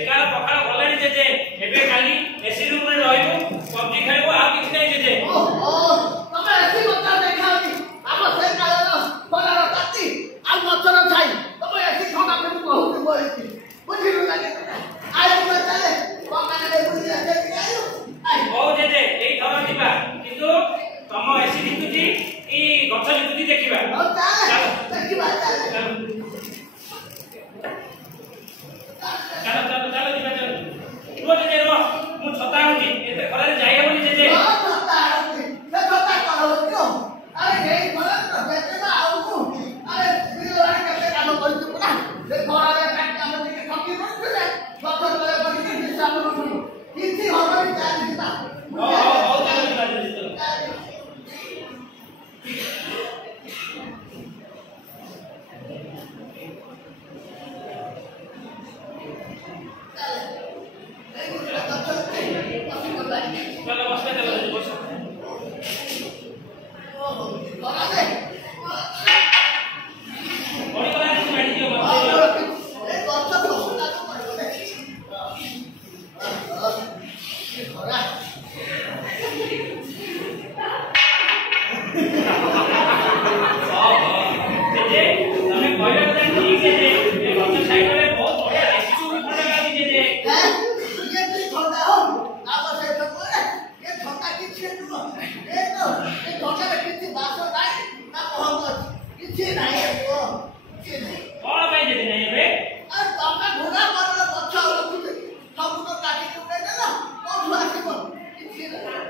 एकाल पखाल भलानी JJ एबे खाली AC room रे रहइबो पबजी खेलबो आ किछ नै जेजे ओ तमे एसी मत देखाओनी आम से कालो कोलार ताती आ मचर छाई तमे एसी खना पे बहुत बोलती बुझिलु लागे आय को चले पकाने रे बुझि आके आयो आय ओ जेजे एई थरा दिबा किंतु तम एसी दिकुची ई गछ दिकुची देखिबा ओ चल देखिबा चल चलो चलो चलो दिबा चलो रो जेजे रो मु छता होती एते खरारे जाई हेबनी जेजे ओ छता होती से छता करो क्यों अरे हे भला तो बेटे ना आउ को अरे बिलो रे केते काम करछु ना से घरारे काट काम के ठकी बसले बकर करे बड़ी हिसाब नु किछि हमारी चाल दिता ओ चलो दिबा चलो चलो बस के चलो बस बड़ा दे बड़ी कला से बैठ जियो ए गछ तो सुना तो पड़ो दे घरा जेजे तमे कहले त ठीक है जे ए गछ साइड रे बहुत बढ़िया एसी रूम खड़ा गाली जेजे ये भी ठंडा हो आप से तो बोले ये ठंडा किछि नु ए तो ये ठंडा में किछि बासो नाही ना मोहब्बत किछि नाही ओ किछि कौन भाई जेजे नहीं बे आ तमे घोड़ा मारल गछ रखु सब तो काटी कुटे देला कोन आसीबो किछि नाही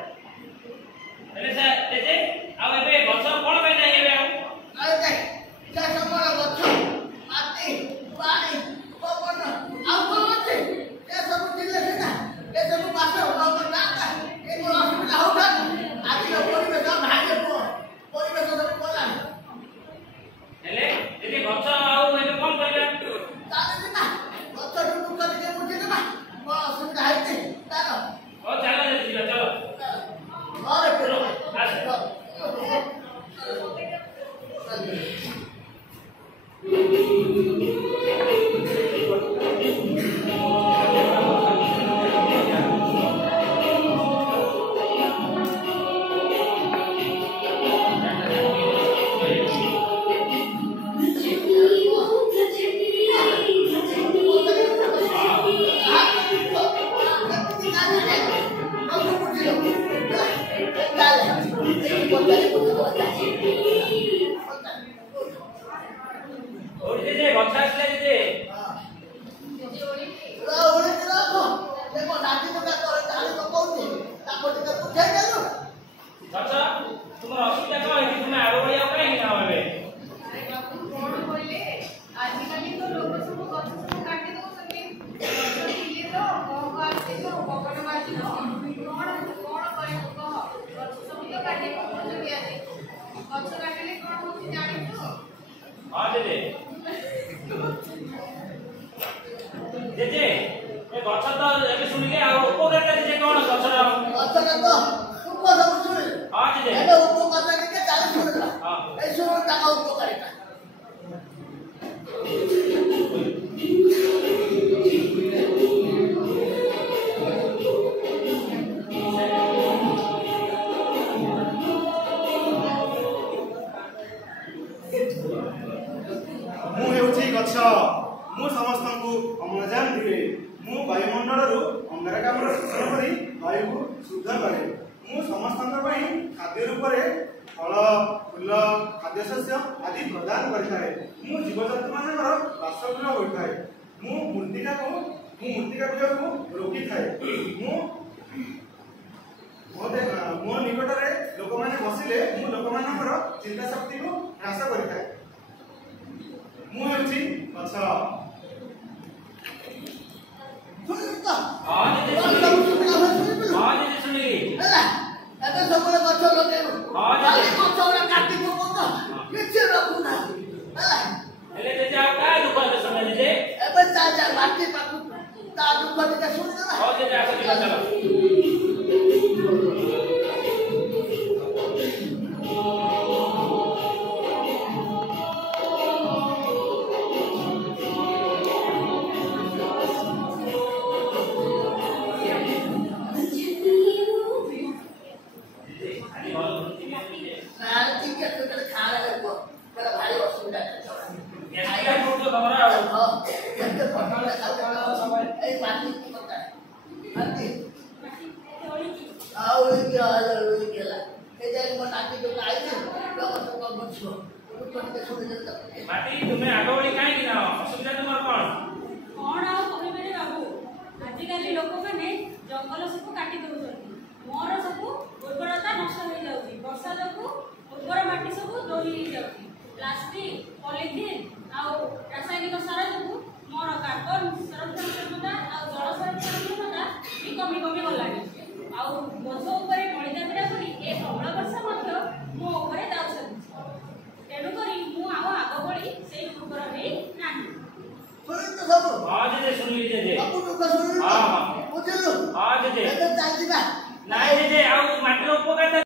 अरे सर जेजे अब एबे गछ कौन भाई नहीं बे अरे देख जा समर गछ माटी पानी पवन आ कोन আছে ए सब दिले से ना ए सब बासो हो ना ए कोन असुविधा हो ना आदि परिवेश भागे परिवेश सब कोला हेले जेजे गछ आउ एबे कौन करबे ताले ना गछ टुटु कर के मुझे ना कोन असुविधा है तारो ओ चलो जेजे चलो अरे फिर और जेजे गछ आसले जेजे ओरे राखो देखो नाटी तो का करे ताले तो कोनी ताको टिके पुछे गेलो गछ तुमर असुविधा का है कि तुम आरो भैया काहे ना होबे कोन बोले आजिकली तो लोग सब गछ सब काटी दो सके गछ दिए तो कोन आसे तो पकड़ बाजी कोन कोन करे कह गछ सब तो काटी कोन दिया दे गछ काटले कोन होची जानि तो हां जेजे जेजे ए गछ तो एबे सुनि के आ उपकारता जेजे कोन गछ रा अच्छा तो तुम को सब सुन हां जेजे एबे उपकार के चाल सुन हां ए सुन ता उपकार का मु हेउछि गछ मु समस्तଙ୍କୁ ଅମ୍ଳଜାନ ଦିଏ ମୁଁ ବାୟୁମଣ୍ଡଳରୁ ଅଙ୍ଗାରକାମ୍ଳ ଶୋଷଣ କରି ବାୟୁକୁ ଶୁଦ୍ଧ କରେ ମୁଁ ସମସ୍ତଙ୍କ ପାଇଁ ଖାଦ୍ୟ ରୂପରେ ଫଳ ଫୁଲ ଖାଦ୍ୟଶସ୍ୟ ଆଦି ପ୍ରଦାନ କରିଥାଏ ମୁଁ ଜୀବଜନ୍ତୁମାନଙ୍କର ବାସଗୃହ ହୋଇଥାଏ ମୁଁ ମୃତ୍ତିକାକୁ ରୋକିଥାଏ ମୁଁ ମୋ ନିକଟରେ ଲୋକମାନେ ବସିଲେ ମୁଁ ଲୋକମାନଙ୍କର ଚିନ୍ତା ଶକ୍ତିକୁ ହ୍ରାସ କରିଥାଏ ମୁଁ ହେଉଛି ଗଛ सुनता हां जेजे हां जेजे सुनि ହେଲା ଏବେ ସବୁବେଳେ ଗଛ ଲଗେଇବୁ ହଁ, ଖାଲି ଗଛ ଗୁଡା କାଟି ପକଉଛ କିଛି ରଖୁନା ହେଲା हेले जेजे आ का दुख है समय जेजे ଏବେ ଚା ମାଟି ପାଖକୁ ତା ଦୁଃଖ ଟିକେ ଶୁଣିଦେବା हां जेजे आसे चलो पॉलिथिन आउ रासायनिक सार जो मोर कार्बन संरक्षण क्षमता आ जल संरक्षण क्षमता भी कमी कमी गलानी आउ गछ ऊपर मळिदा पिटा करी ए प्रबल वर्षा मध्य मो ऊपर दाउ सदी तेणु करी मु आउ आग बळी सेई उर्वर हेई नाही सुनिल तो सब आज जे सुनली जे बापू दुख सुनिल हां हां बुझिलु आज जे ଏବେ ଚାଲିଯିବା ନାଇଁ ଯେ ଆଉ ମାଟିର ଉପକାରିତା